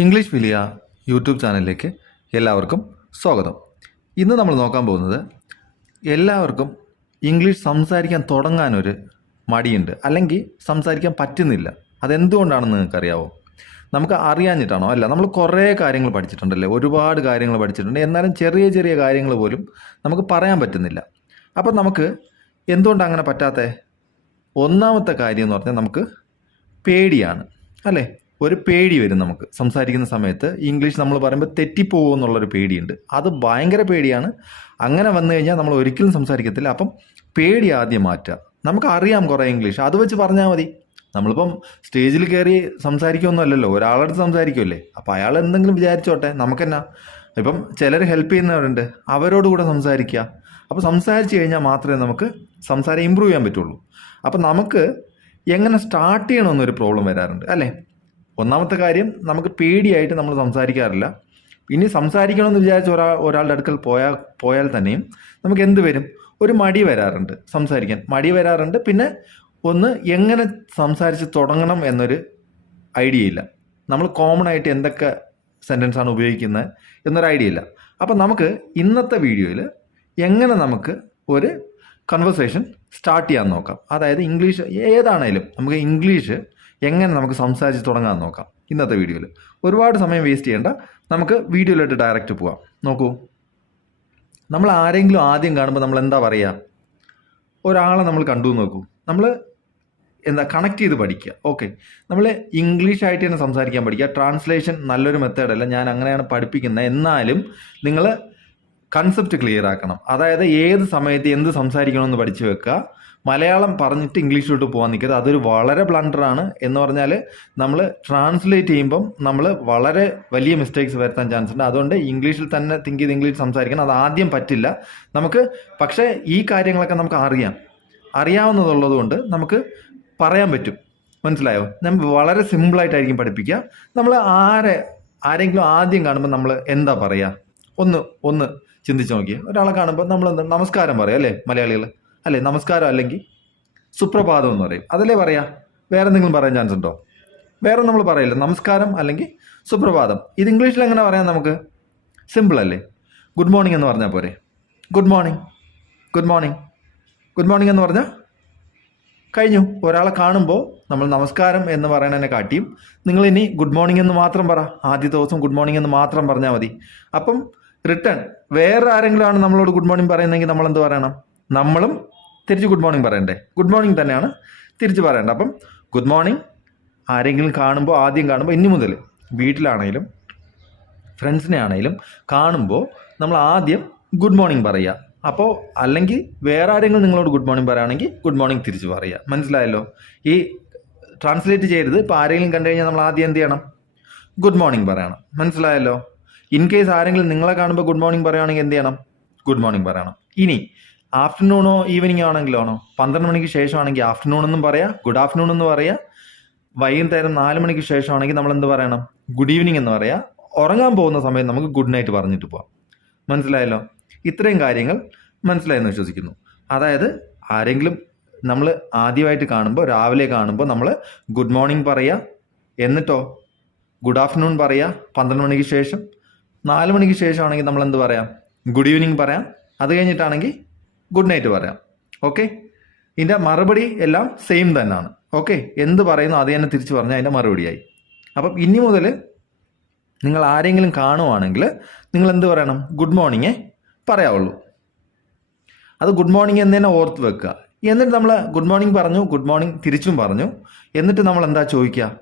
English വിലിയ YouTube ചാനലിലേക്ക് എല്ലാവർക്കും സ്വാഗതം. ഇന്ന് നമ്മൾ നോക്കാൻ പോകുന്നത് എല്ലാവർക്കും ഇംഗ്ലീഷ് സംസാരിക്കാൻ തുടങ്ങാനൊരു മടിയുണ്ട്, അല്ലെങ്കിൽ സംസാരിക്കാൻ പറ്റുന്നില്ല. അതെന്തുകൊണ്ടാണെന്ന് നിങ്ങൾക്കറിയാവോ? നമുക്ക് അറിയാഞ്ഞിട്ടാണോ? അല്ല, നമ്മൾ കുറേ കാര്യങ്ങൾ പഠിച്ചിട്ടുണ്ടല്ലേ, ഒരുപാട് കാര്യങ്ങൾ പഠിച്ചിട്ടുണ്ട്. എന്നാലും ചെറിയ ചെറിയ കാര്യങ്ങൾ പോലും നമുക്ക് പറയാൻ പറ്റുന്നില്ല. അപ്പം നമുക്ക് എന്തുകൊണ്ടാണ് അങ്ങനെ പറ്റാത്തത്? ഒന്നാമത്തെ കാര്യം എന്ന് പറഞ്ഞാൽ നമുക്ക് പേടിയാണ്, അല്ലേ? ഒരു പേടി വരും നമുക്ക് സംസാരിക്കുന്ന സമയത്ത്. ഇംഗ്ലീഷ് നമ്മൾ പറയുമ്പോൾ തെറ്റിപ്പോകും എന്നുള്ളൊരു പേടിയുണ്ട്. അത് ഭയങ്കര പേടിയാണ്. അങ്ങനെ വന്നു കഴിഞ്ഞാൽ നമ്മൾ ഒരിക്കലും സംസാരിക്കത്തില്ല. അപ്പം പേടി ആദ്യം മാറ്റുക. നമുക്ക് അറിയാം കുറേ ഇംഗ്ലീഷ്, അത് വെച്ച് പറഞ്ഞാൽ മതി. നമ്മളിപ്പം സ്റ്റേജിൽ കയറി സംസാരിക്കുമൊന്നും അല്ലല്ലോ, ഒരാളടുത്ത് സംസാരിക്കുമല്ലേ. അപ്പോൾ അയാൾ എന്തെങ്കിലും വിചാരിച്ചോട്ടെ, നമുക്കെന്നാ. ഇപ്പം ചിലർ ഹെൽപ്പ് ചെയ്യുന്നവരുണ്ട്, അവരോട് കൂടെ സംസാരിക്കുക. അപ്പോൾ സംസാരിച്ച് കഴിഞ്ഞാൽ മാത്രമേ നമുക്ക് സംസാരം ഇമ്പ്രൂവ് ചെയ്യാൻ പറ്റുള്ളൂ. അപ്പം നമുക്ക് എങ്ങനെ സ്റ്റാർട്ട് ചെയ്യണമെന്നൊരു പ്രോബ്ലം വരാറുണ്ട്, അല്ലേ? ഒന്നാമത്തെ കാര്യം, നമുക്ക് പേടിയായിട്ട് നമ്മൾ സംസാരിക്കാറില്ല. ഇനി സംസാരിക്കണമെന്ന് വിചാരിച്ച് ഒരാളുടെ അടുക്കൽ പോയാൽ തന്നെയും നമുക്ക് എന്ത് വരും? ഒരു മടി വരാറുണ്ട്, സംസാരിക്കാൻ മടി വരാറുണ്ട്. പിന്നെ ഒന്ന് എങ്ങനെ സംസാരിച്ച് തുടങ്ങണം എന്നൊരു ഐഡിയ ഇല്ല. നമ്മൾ കോമൺ ആയിട്ട് എന്തൊക്കെ സെൻറ്റൻസാണ് ഉപയോഗിക്കുന്നത് എന്നൊരു ഐഡിയ ഇല്ല. അപ്പം നമുക്ക് ഇന്നത്തെ വീഡിയോയിൽ എങ്ങനെ നമുക്ക് ഒരു കൺവെർസേഷൻ സ്റ്റാർട്ട് ചെയ്യാൻ നോക്കാം. അതായത് ഇംഗ്ലീഷ് ഏതാണേലും നമുക്ക് ഇംഗ്ലീഷ് എങ്ങനെ നമുക്ക് സംസാരിച്ച് തുടങ്ങാൻ നോക്കാം ഇന്നത്തെ വീഡിയോയിൽ. ഒരുപാട് സമയം വേസ്റ്റ് ചെയ്യേണ്ട, നമുക്ക് വീഡിയോയിലോട്ട് ഡയറക്റ്റ് പോവാം. നോക്കൂ, നമ്മൾ ആരെങ്കിലും ആദ്യം കാണുമ്പോൾ നമ്മൾ എന്താ പറയുക? ഒരാളെ നമ്മൾ കണ്ടു നോക്കൂ, നമ്മൾ കണക്ട് ചെയ്ത് പഠിക്കുക. ഓക്കെ, നമ്മൾ ഇംഗ്ലീഷായിട്ട് തന്നെ സംസാരിക്കാൻ പഠിക്കുക. ട്രാൻസ്ലേഷൻ നല്ലൊരു മെത്തേഡല്ല, ഞാൻ അങ്ങനെയാണ് പഠിപ്പിക്കുന്നത്. എന്നാലും നിങ്ങൾ കൺസെപ്റ്റ് ക്ലിയർ ആക്കണം. അതായത് ഏത് സമയത്ത് എന്ത് സംസാരിക്കണമെന്ന് പഠിച്ചു വെക്കുക. മലയാളം പറഞ്ഞിട്ട് ഇംഗ്ലീഷിലോട്ട് പോകാൻ നിൽക്കരുത്. അതൊരു വളരെ ബ്ലണ്ടറാണ്. എന്ന് പറഞ്ഞാൽ നമ്മൾ ട്രാൻസ്ലേറ്റ് ചെയ്യുമ്പം നമ്മൾ വളരെ വലിയ മിസ്റ്റേക്സ് വരുത്താൻ ചാൻസ് ഉണ്ട്. അതുകൊണ്ട് ഇംഗ്ലീഷിൽ തന്നെ തിങ്ക് ചെയ്ത് ഇംഗ്ലീഷ് സംസാരിക്കണം. അത് ആദ്യം പറ്റില്ല നമുക്ക്. പക്ഷേ ഈ കാര്യങ്ങളൊക്കെ നമുക്ക് അറിയാവുന്നതുള്ളത് കൊണ്ട് നമുക്ക് പറയാൻ പറ്റും. മനസ്സിലായോ? നമ്മൾ വളരെ സിമ്പിളായിട്ടായിരിക്കും പഠിപ്പിക്കുക. നമ്മൾ ആരെങ്കിലും ആദ്യം കാണുമ്പോൾ നമ്മൾ എന്താ പറയുക? ഒന്ന് ചിന്തിച്ച് നോക്കിയേ. ഒരാളെ കാണുമ്പോൾ നമ്മൾ എന്താ നമസ്കാരം പറയാം, അല്ലേ? മലയാളികൾ അല്ലേ? നമസ്കാരം അല്ലെങ്കിൽ സുപ്രഭാതം എന്ന് പറയും, അതല്ലേ പറയാ? വേറെ എന്തെങ്കിലും പറയാൻ ചാൻസ് ഉണ്ടോ? വേറെ നമ്മൾ പറയില്ല. നമസ്കാരം അല്ലെങ്കിൽ സുപ്രഭാതം. ഇത് ഇംഗ്ലീഷിൽ എങ്ങനെ പറയാം? നമുക്ക് സിമ്പിൾ അല്ലേ? ഗുഡ് മോർണിംഗ് എന്ന് പറഞ്ഞാൽ പോരെ? Good morning, good morning, good morning എന്ന് പറഞ്ഞാൽ കഴിഞ്ഞു. ഒരാളെ കാണുമ്പോൾ നമ്മൾ നമസ്കാരം എന്ന് പറയുന്നതിനെ കാട്ടിയും നിങ്ങൾ ഇനി ഗുഡ് മോർണിംഗ് എന്ന് മാത്രം പറ. ആദ്യത്തെ ദിവസം ഗുഡ് മോർണിംഗ് എന്ന് മാത്രം പറഞ്ഞാൽ മതി. അപ്പം റിട്ടേൺ വേറെ ആരെങ്കിലും ആണ് നമ്മളോട് ഗുഡ് മോർണിംഗ് പറയുന്നതെങ്കിൽ നമ്മൾ എന്ത് പറയണം? നമ്മളും തിരിച്ച് ഗുഡ് മോർണിംഗ് പറയണ്ടേ? ഗുഡ് മോർണിംഗ് തന്നെയാണ് തിരിച്ച് പറയേണ്ടത്. അപ്പം ഗുഡ് മോർണിംഗ് ആരെങ്കിലും കാണുമ്പോൾ, ആദ്യം കാണുമ്പോൾ, ഇനി മുതൽ വീട്ടിലാണെങ്കിലും ഫ്രണ്ട്സിനെ ആണെങ്കിലും കാണുമ്പോൾ നമ്മൾ ആദ്യം ഗുഡ് മോർണിംഗ് പറയുക. അപ്പോൾ അല്ലെങ്കിൽ വേറെ ആരെങ്കിലും നിങ്ങളോട് ഗുഡ് മോർണിംഗ് പറയുകയാണെങ്കിൽ ഗുഡ് മോർണിംഗ് തിരിച്ച് പറയുക. മനസ്സിലായല്ലോ? ഈ ട്രാൻസ്ലേറ്റ് ചെയ്യരുത്. ഇപ്പോൾ ആരെങ്കിലും കണ്ടു കഴിഞ്ഞാൽ നമ്മൾ ആദ്യം എന്ത് ചെയ്യണം? ഗുഡ് മോർണിംഗ് പറയണം. മനസ്സിലായല്ലോ? ഇൻ കേസ് ആരെങ്കിലും നിങ്ങളെ കാണുമ്പോൾ ഗുഡ് മോർണിംഗ് പറയുകയാണെങ്കിൽ എന്ത് ചെയ്യണം? ഗുഡ് മോർണിംഗ് പറയണം. ഇനി ആഫ്റ്റർനൂണോ ഈവനിങ് ആണെങ്കിലോ 12 മണിക്ക് ശേഷമാണെങ്കിൽ ആഫ്റ്റർനൂൺ എന്നും പറയാം, ഗുഡ് ആഫ്റ്റർനൂൺ എന്ന് പറയാം. വൈകുന്നേരം 4 മണിക്ക് ശേഷമാണെങ്കിൽ നമ്മൾ എന്ത് പറയണം? ഗുഡ് ഈവനിങ് എന്ന് പറയാം. ഉറങ്ങാൻ പോകുന്ന സമയത്ത് നമുക്ക് ഗുഡ് നൈറ്റ് പറഞ്ഞിട്ട് പോവാം. മനസ്സിലായല്ലോ? ഇത്രയും കാര്യങ്ങൾ മനസ്സിലായെന്ന് വിശ്വസിക്കുന്നു. അതായത് ആരെങ്കിലും നമ്മൾ ആദ്യമായിട്ട് കാണുമ്പോൾ, രാവിലെ കാണുമ്പോൾ നമ്മൾ ഗുഡ് മോർണിംഗ് പറയുക. എന്നിട്ടോ ഗുഡ് ആഫ്റ്റർനൂൺ പറയുക 12 മണിക്ക് ശേഷം. 4 മണിക്ക് ശേഷമാണെങ്കിൽ നമ്മൾ എന്ത് പറയാം? ഗുഡ് ഈവനിങ് പറയാം. അത് കഴിഞ്ഞിട്ടാണെങ്കിൽ ഗുഡ് നൈറ്റ് പറയാം. ഓക്കെ, ഇതിൻ്റെ മറുപടി എല്ലാം സെയിം തന്നെയാണ്. ഓക്കെ, എന്ത് പറയുന്നു അത് തന്നെ തിരിച്ച് പറഞ്ഞാൽ അതിൻ്റെ മറുപടിയായി. അപ്പം ഇനി മുതൽ നിങ്ങൾ ആരെങ്കിലും കാണുവാണെങ്കിൽ നിങ്ങൾ എന്ത് പറയണം? ഗുഡ് മോർണിംഗേ പറയാവുള്ളൂ. അത് ഗുഡ് മോർണിംഗ് എന്ന് തന്നെ ഓർത്ത് വെക്കുക. എന്നിട്ട് നമ്മൾ ഗുഡ് മോർണിംഗ് പറഞ്ഞു, ഗുഡ് മോർണിംഗ് തിരിച്ചും പറഞ്ഞു. എന്നിട്ട് നമ്മൾ എന്താ ചോദിക്കുക?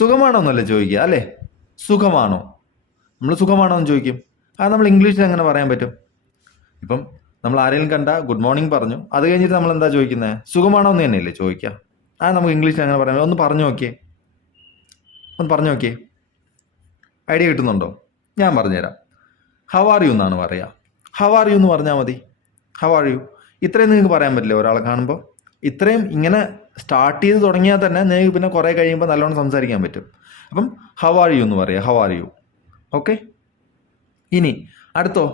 സുഖമാണോ എന്നല്ലേ ചോദിക്കുക, അല്ലേ? സുഖമാണോ? നമ്മൾ സുഖമാണോ എന്ന് ചോദിക്കും. അത് നമ്മൾ ഇംഗ്ലീഷിൽ എങ്ങനെ പറയാൻ പറ്റും? ഇപ്പം നമ്മൾ ആരെങ്കിലും കണ്ട ഗുഡ് മോർണിംഗ് പറഞ്ഞു, അത് കഴിഞ്ഞിട്ട് നമ്മൾ എന്താ ചോദിക്കുന്നത്? സുഖമാണോ എന്ന് തന്നെയല്ലേ ചോദിക്കുക. അത് നമുക്ക് ഇംഗ്ലീഷിൽ എങ്ങനെ പറയാം? ഒന്ന് പറഞ്ഞു നോക്കിയേ. ഐഡിയ കിട്ടുന്നുണ്ടോ? ഞാൻ പറഞ്ഞുതരാം. ഹൗ ആർ യു എന്നാണ് പറയുക. ഹൗ ആർ യു എന്ന് പറഞ്ഞാൽ മതി. How are you. ഇത്രയും നിങ്ങൾക്ക് പറയാൻ പറ്റില്ല ഒരാളെ കാണുമ്പോൾ? ഇത്രയും ഇങ്ങനെ സ്റ്റാർട്ട് ചെയ്ത് തുടങ്ങിയാൽ തന്നെ നിങ്ങൾക്ക് പിന്നെ കുറേ കഴിയുമ്പോൾ നല്ലോണം സംസാരിക്കാൻ പറ്റും. അപ്പം ഹൗ ആർ യു എന്ന് പറയുക. How are U. ഓക്കെ, ഇനി അടുത്തോ?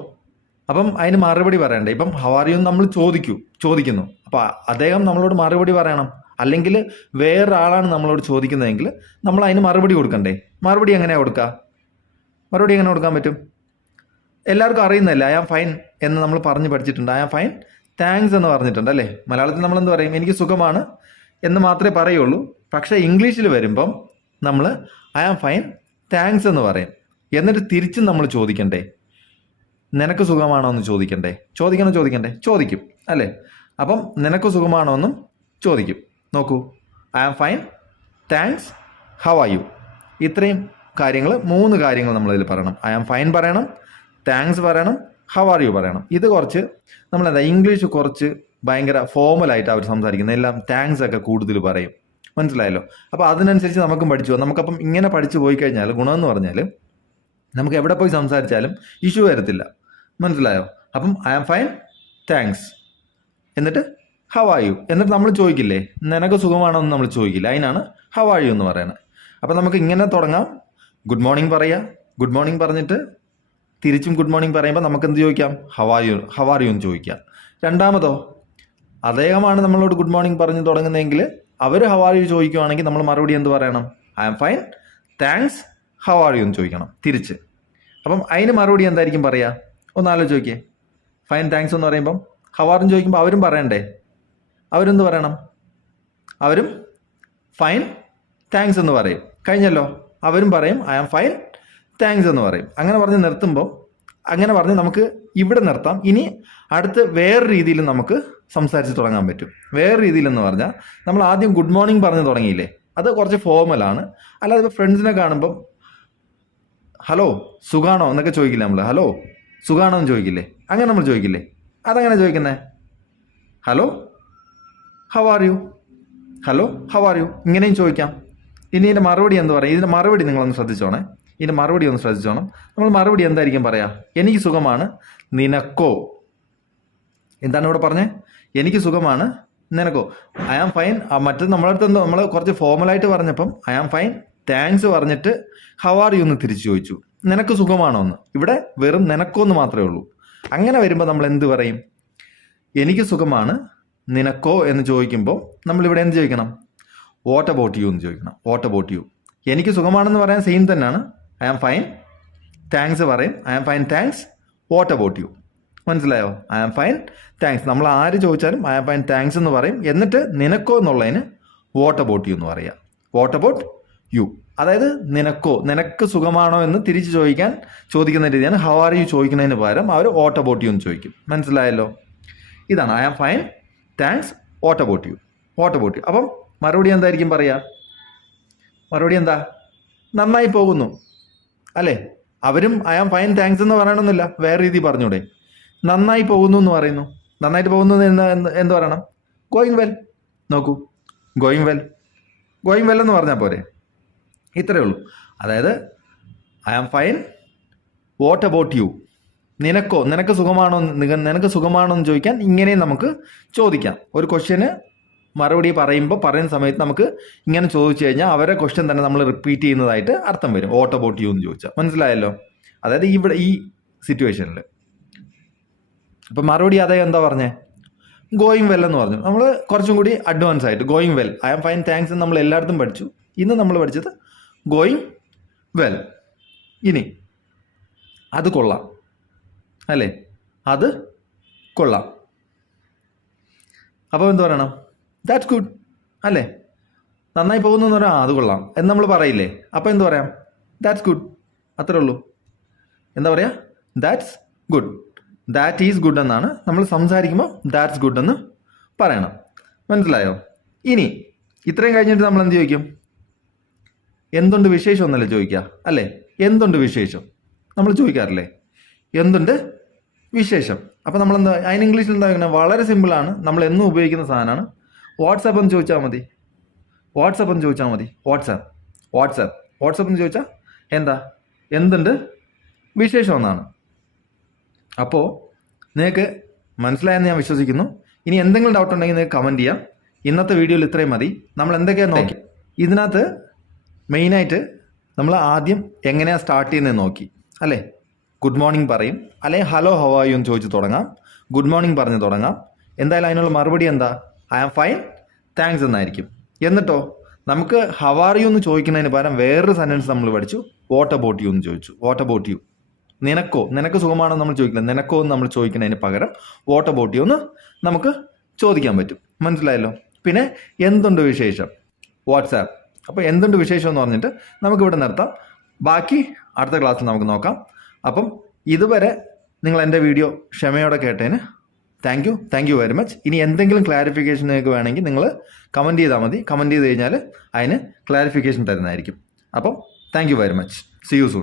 അപ്പം അതിന് മറുപടി പറയണ്ടേ? ഇപ്പം ഹൗ ആർ യു നമ്മൾ ചോദിക്കുന്നു. അപ്പോൾ അദ്ദേഹം നമ്മളോട് മറുപടി പറയണം. അല്ലെങ്കിൽ വേറൊരാളാണ് നമ്മളോട് ചോദിക്കുന്നതെങ്കിൽ നമ്മൾ അതിന് മറുപടി കൊടുക്കണ്ടേ? മറുപടി എങ്ങനെയാണ് കൊടുക്കുക? മറുപടി എങ്ങനെ കൊടുക്കാൻ പറ്റും? എല്ലാവർക്കും അറിയുന്നതല്ലേ, ഐ ആം ഫൈൻ എന്ന് നമ്മൾ പറഞ്ഞ് പഠിച്ചിട്ടുണ്ട്. ഐ ആം ഫൈൻ താങ്ക്സ് എന്ന് പറഞ്ഞിട്ടുണ്ട് അല്ലേ? മലയാളത്തിൽ നമ്മൾ എന്ത് പറയും? എനിക്ക് സുഖമാണ് എന്ന് മാത്രമേ പറയുള്ളൂ. പക്ഷേ ഇംഗ്ലീഷിൽ വരുമ്പം നമ്മൾ ഐ ആം ഫൈൻ താങ്ക്സ് എന്ന് പറയും. എന്നിട്ട് തിരിച്ചും നമ്മൾ ചോദിക്കണ്ടേ? നിനക്ക് സുഖമാണോ എന്ന് ചോദിക്കണ്ടേ? ചോദിക്കണ്ടേ? ചോദിക്കും അല്ലേ? അപ്പം നിനക്ക് സുഖമാണോ എന്നും ചോദിക്കും. നോക്കൂ, I am fine thanks how are you. ഇത്രയും കാര്യങ്ങൾ, 3 കാര്യങ്ങൾ നമ്മളിതിൽ പറയണം. ഐ ആം ഫൈൻ പറയണം, താങ്ക്സ് പറയണം, ഹൗ ആർ യു പറയണം. ഇത് കുറച്ച് നമ്മളെന്താ ഇംഗ്ലീഷ് കുറച്ച് ഭയങ്കര ഫോമലായിട്ട് അവർ സംസാരിക്കുന്നത്. എല്ലാം താങ്ക്സ് ഒക്കെ കൂടുതൽ പറയും. മനസ്സിലായല്ലോ? അപ്പോൾ അതിനനുസരിച്ച് നമുക്കും പഠിച്ചു. നമുക്കപ്പം ഇങ്ങനെ പഠിച്ചു പോയി കഴിഞ്ഞാൽ ഗുണമെന്ന് പറഞ്ഞാൽ നമുക്ക് എവിടെ പോയി സംസാരിച്ചാലും ഇഷ്യൂ വരത്തില്ല. മനസ്സിലായോ? അപ്പം ഐ ആം ഫൈൻ താങ്ക്സ്, എന്നിട്ട് ഹൗ ആർ യു, എന്നിട്ട് നമ്മൾ ചോദിക്കില്ലേ നിനക്ക് സുഖമാണോ എന്ന് നമ്മൾ ചോദിക്കില്ല. അതിനാണ് ഹൗ ആർ യു എന്ന് പറയുന്നത്. അപ്പം നമുക്ക് ഇങ്ങനെ തുടങ്ങാം. ഗുഡ് മോർണിംഗ് പറയുക. ഗുഡ് മോർണിംഗ് പറഞ്ഞിട്ട് തിരിച്ചും ഗുഡ് മോർണിംഗ് പറയുമ്പോൾ നമുക്ക് എന്ത് ചോദിക്കാം? ഹൗ ആർ യു എന്ന് ചോദിക്കാം. രണ്ടാമതോ, അദ്ദേഹമാണ് നമ്മളോട് ഗുഡ് മോർണിംഗ് പറഞ്ഞ് തുടങ്ങുന്നതെങ്കിൽ അവർ ഹൗ ആർ യു ചോദിക്കുവാണെങ്കിൽ നമ്മൾ മറുപടി എന്ത് പറയണം? I am fine thanks how are you എന്ന് ചോദിക്കണം തിരിച്ച്. അപ്പം അതിന് മറുപടി എന്തായിരിക്കും പറയുക? ഒന്ന് ആലോചിച്ച് നോക്കിയേ. ഫൈൻ താങ്ക്സ് എന്ന് പറയുമ്പം ഹൗ ആർ യു ചോദിക്കുമ്പോൾ അവരും പറയണ്ടേ? അവരെന്ത് പറയണം? അവരും ഫൈൻ താങ്ക്സ് എന്ന് പറയും. കഴിഞ്ഞല്ലോ. അവരും പറയും ഐ ആം ഫൈൻ താങ്ക്സ് എന്ന് പറയും. അങ്ങനെ പറഞ്ഞ് നിർത്തുമ്പോൾ അങ്ങനെ പറഞ്ഞ് നമുക്ക് ഇവിടെ നിർത്താം. ഇനി അടുത്ത് വേറെ രീതിയിൽ നമുക്ക് സംസാരിച്ച് തുടങ്ങാൻ പറ്റും. വേറെ രീതിയിലെന്ന് പറഞ്ഞാൽ നമ്മൾ ആദ്യം ഗുഡ് മോർണിംഗ് പറഞ്ഞ് തുടങ്ങിയില്ലേ, അത് കുറച്ച് ഫോർമലാണ്. അല്ലാതെ ഇപ്പോൾ ഫ്രണ്ട്സിനെ കാണുമ്പം ഹലോ സുഖാണോ എന്നൊക്കെ ചോദിക്കില്ലേ നമ്മൾ? ഹലോ സുഖാണോ എന്ന് ചോദിക്കില്ലേ? അങ്ങനെ നമ്മൾ ചോദിക്കില്ലേ? അതെങ്ങനെ ചോദിക്കുന്നേ? Hello how are you, hello how are you, ഇങ്ങനെയും ചോദിക്കാം. ഇനി ഇതിൻ്റെ മറുപടി എന്ത് പറയും? ഇതിൻ്റെ മറുപടി നിങ്ങളൊന്ന് ശ്രദ്ധിച്ചോണേ. ഇതിൻ്റെ മറുപടി ഒന്ന് ശ്രദ്ധിച്ചോണം. നമ്മൾ മറുപടി എന്തായിരിക്കും പറയാ? എനിക്ക് സുഖമാണ്, നിനക്കോ? എന്താണ് ഇവിടെ പറഞ്ഞേ? എനിക്ക് സുഖമാണ്, നിനക്കോ? I am fine. മറ്റത് നമ്മളടുത്ത് നമ്മൾ കുറച്ച് ഫോർമലായിട്ട് പറഞ്ഞപ്പം ഐ ആം ഫൈൻ താങ്ക്സ് പറഞ്ഞിട്ട് ഹൗ ആർ യു എന്ന് തിരിച്ചു ചോദിച്ചു. നിനക്ക് സുഖമാണോ എന്ന്. ഇവിടെ വെറും നിനക്കോ എന്ന് മാത്രമേ ഉള്ളൂ. അങ്ങനെ വരുമ്പോൾ നമ്മൾ എന്ത് പറയും? എനിക്ക് സുഖമാണ്, നിനക്കോ എന്ന് ചോദിക്കുമ്പോൾ നമ്മളിവിടെ എന്ത് ചോദിക്കണം? വാട്ട് അബൌട്ട് യു എന്ന് ചോദിക്കണം. What about you. എനിക്ക് സുഖമാണെന്ന് പറയാൻ സെയിം തന്നെയാണ്. ഐ ആം ഫൈൻ താങ്ക്സ് പറയും. I am fine thanks what about you. മനസ്സിലായോ? I am fine thanks. നമ്മൾ ആര് ചോദിച്ചാലും ഐ ആം ഫൈൻ താങ്ക്സ് എന്ന് പറയും. എന്നിട്ട് നിനക്കോ എന്നുള്ളതിന് വാട്ട് അബൌട്ട് യു എന്ന് പറയാം. What about U. അതായത് നിനക്കോ, നിനക്ക് സുഖമാണോ എന്ന് തിരിച്ച് ചോദിക്കുന്ന രീതിയാണ്. ഹൗ ആർ യു ചോദിക്കുന്നതിന് പകരം അവർ വാട്ട് അബൌട്ട് യു എന്ന് ചോദിക്കും. മനസ്സിലായല്ലോ? ഇതാണ് I am fine thanks what about you. What about you. അപ്പം മറുപടി എന്തായിരിക്കും പറയുക? മറുപടി എന്താ? നന്നായി പോകുന്നു അല്ലേ? അവരും ഐ ആം ഫൈൻ താങ്ക്സ് എന്ന് പറയണമെന്നില്ല, വേറെ രീതി പറഞ്ഞൂടെ? നന്നായി പോകുന്നു എന്ന് പറയുന്നു. നന്നായിട്ട് പോകുന്നു എന്ത് പറയണം? Going well. നോക്കൂ, ഗോയിങ് വെൽ. ഗോയിങ് വെൽ എന്ന് പറഞ്ഞാൽ പോരെ? ഇത്രയേ ഉള്ളൂ. അതായത് I am fine what about you. നിനക്കോ, നിനക്ക് സുഖമാണോ എന്ന് ചോദിക്കാൻ ഇങ്ങനെയും നമുക്ക് ചോദിക്കാം. ഒരു ക്വസ്റ്റ്യന് മറുപടി പറയുന്ന സമയത്ത് നമുക്ക് ഇങ്ങനെ ചോദിച്ചു കഴിഞ്ഞാൽ അവരെ ക്വസ്റ്റ്യൻ തന്നെ നമ്മൾ റിപ്പീറ്റ് ചെയ്യുന്നതായിട്ട് അർത്ഥം വരും. വാട്ട് അബൌട്ട് യു എന്ന് ചോദിച്ചാൽ. മനസ്സിലായല്ലോ? അതായത് ഇവിടെ ഈ സിറ്റുവേഷനിൽ ഇപ്പം മറുപടി അതേ എന്താ പറഞ്ഞേ? ഗോയിങ് വെൽ എന്ന് പറഞ്ഞു. നമ്മൾ കുറച്ചും കൂടി അഡ്വാൻസ് ആയിട്ട് going well. I am fine thanks എന്ന് നമ്മൾ എല്ലായിടത്തും പഠിച്ചു. ഇന്ന് നമ്മൾ പഠിച്ചത് ഗോയിങ് വെൽ. ഇനി അത് കൊള്ളാം അല്ലേ? അത് കൊള്ളാം. അപ്പോൾ എന്ത് പറയണം? ദാറ്റ്സ് ഗുഡ് അല്ലേ? നന്നായി പോകുന്നു എന്ന് പറയാം. അത് കൊള്ളാം എന്ന് നമ്മൾ പറയില്ലേ? അപ്പോൾ എന്ത് പറയാം? That's good. അത്രേ ഉള്ളൂ. എന്താ പറയുക? That's good. That is good എന്നാണ് നമ്മൾ സംസാരിക്കുമ്പോൾ ദാറ്റ്സ് ഗുഡ് എന്ന് പറയണം. മനസ്സിലായോ? ഇനി ഇത്രയും കഴിഞ്ഞിട്ട് നമ്മൾ എന്ത് ചോദിക്കും? എന്തുണ്ട് വിശേഷം എന്നല്ലേ ചോദിക്കുക അല്ലേ? എന്തുണ്ട് വിശേഷം നമ്മൾ ചോദിക്കാറില്ലേ? എന്തുണ്ട് വിശേഷം. അപ്പോൾ നമ്മളെന്താ അതിന് ഇംഗ്ലീഷിൽ എന്താ പറയുന്നത്? വളരെ സിമ്പിളാണ്. നമ്മൾ എന്നും ഉപയോഗിക്കുന്ന സാധനമാണ്. വാട്സാപ്പ് എന്ന് ചോദിച്ചാൽ മതി. വാട്സാപ്പ് എന്ന് ചോദിച്ചാൽ മതി. വാട്സാപ്പ് എന്ന് ചോദിച്ചാൽ എന്താ? എന്തുണ്ട് വിശേഷം എന്നാണ്. അപ്പോൾ നിങ്ങൾക്ക് മനസ്സിലായെന്ന് ഞാൻ വിശ്വസിക്കുന്നു. ഇനി എന്തെങ്കിലും ഡൗട്ട് ഉണ്ടെങ്കിൽ നിങ്ങൾക്ക് കമൻറ്റ് ചെയ്യാം. ഇന്നത്തെ വീഡിയോയിൽ ഇത്രയും മതി. നമ്മൾ എന്തൊക്കെയാണ് നോക്കി. ഇതിനകത്ത് മെയിനായിട്ട് നമ്മൾ ആദ്യം എങ്ങനെയാണ് സ്റ്റാർട്ട് ചെയ്യുന്നത് നോക്കി അല്ലേ? ഗുഡ് മോർണിംഗ് പറയും, അല്ലെങ്കിൽ ഹലോ ഹൗ ആർ യു എന്ന് ചോദിച്ച് തുടങ്ങാം. ഗുഡ് മോർണിംഗ് പറഞ്ഞ് തുടങ്ങാം. എന്തായാലും അതിനുള്ള മറുപടി എന്താ? ഐ ആം ഫൈൻ താങ്ക്സ് എന്നായിരിക്കും. എന്നിട്ടോ നമുക്ക് ഹൗ ആർ യു എന്ന് ചോദിക്കുന്നതിന് പകരം വേറൊരു സെൻറ്റൻസ് നമ്മൾ പഠിച്ചു. വാട്ട് അബൌട്ട് യു എന്ന് ചോദിച്ചു. വാട്ട് അബൌട്ട് യു, നിനക്ക് സുഖമാണോ നമ്മൾ ചോദിക്കുന്നത്, നിനക്കോ എന്ന് നമ്മൾ ചോദിക്കുന്നതിന് പകരം വാട്ട് അബൌട്ട് യു എന്ന് നമുക്ക് ചോദിക്കാൻ പറ്റും. മനസ്സിലായല്ലോ? പിന്നെ എന്തുണ്ട് വിശേഷം, വാട്സാപ്പ്. അപ്പോൾ എന്തുണ്ട് വിശേഷം എന്ന് പറഞ്ഞിട്ട് നമുക്കിവിടെ നിർത്താം. ബാക്കി അടുത്ത ക്ലാസ്സിൽ നമുക്ക് നോക്കാം. അപ്പം ഇതുവരെ നിങ്ങൾ എൻ്റെ വീഡിയോ ക്ഷമയോടെ കേട്ടതിന് താങ്ക് യു വെരി മച്ച്. ഇനി എന്തെങ്കിലും ക്ലാരിഫിക്കേഷൻ നിങ്ങൾക്ക് വേണമെങ്കിൽ നിങ്ങൾ കമൻറ്റ് ചെയ്താൽ മതി. കമൻറ്റ് ചെയ്ത് കഴിഞ്ഞാൽ അതിന് ക്ലാരിഫിക്കേഷൻ തരുന്നതായിരിക്കും. അപ്പം thank you very much. C you soon.